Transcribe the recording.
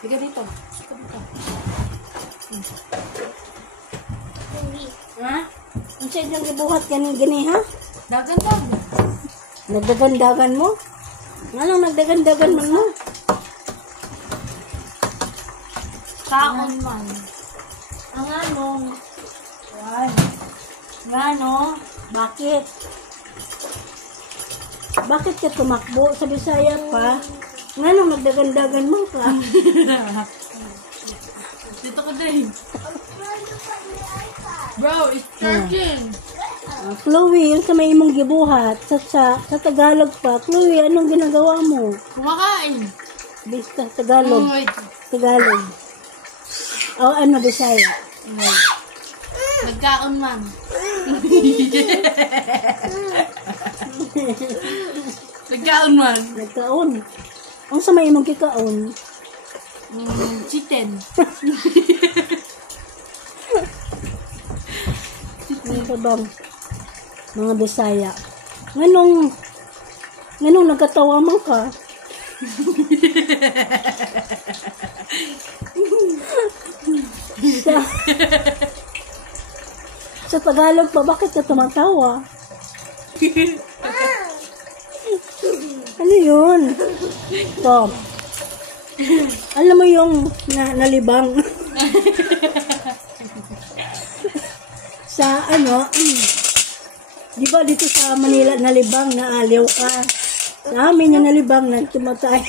Biga dito. Biga dito. Ha? Ang sa'yo nang ibuhat gani ha? Dagan. Nagdagandagan mo? Anong nagdagandagan mo? Kaon man. Ang anong? Yan. Ano? Bakit? Bakit ka tumakbo sa Bisaya pa? Anong nagdagandagan mo ka? Dito ko din. Bro, it's charging. Chloe, yung sa may imong gibuhat, sa Tagalog pa, Chloe, anong ginagawa mo? Kumakain. Basta Tagalog. Oh, wait. Tagalog. O ano, Bisaya? Nagkaon man. Nagkaon man. Nagkaon. Ang sa may imong kikaon? Chicken. Ano pa bang mga Bisaya? Nganong nagkatawa man ka? sa Tagalog pa, bakit ka tumatawa? Ano yun? Ito. Alam mo yung nalibang sa ano, di ba dito sa Manila nalibang na aliw ka? Sa amin yung nalibang na tumatay.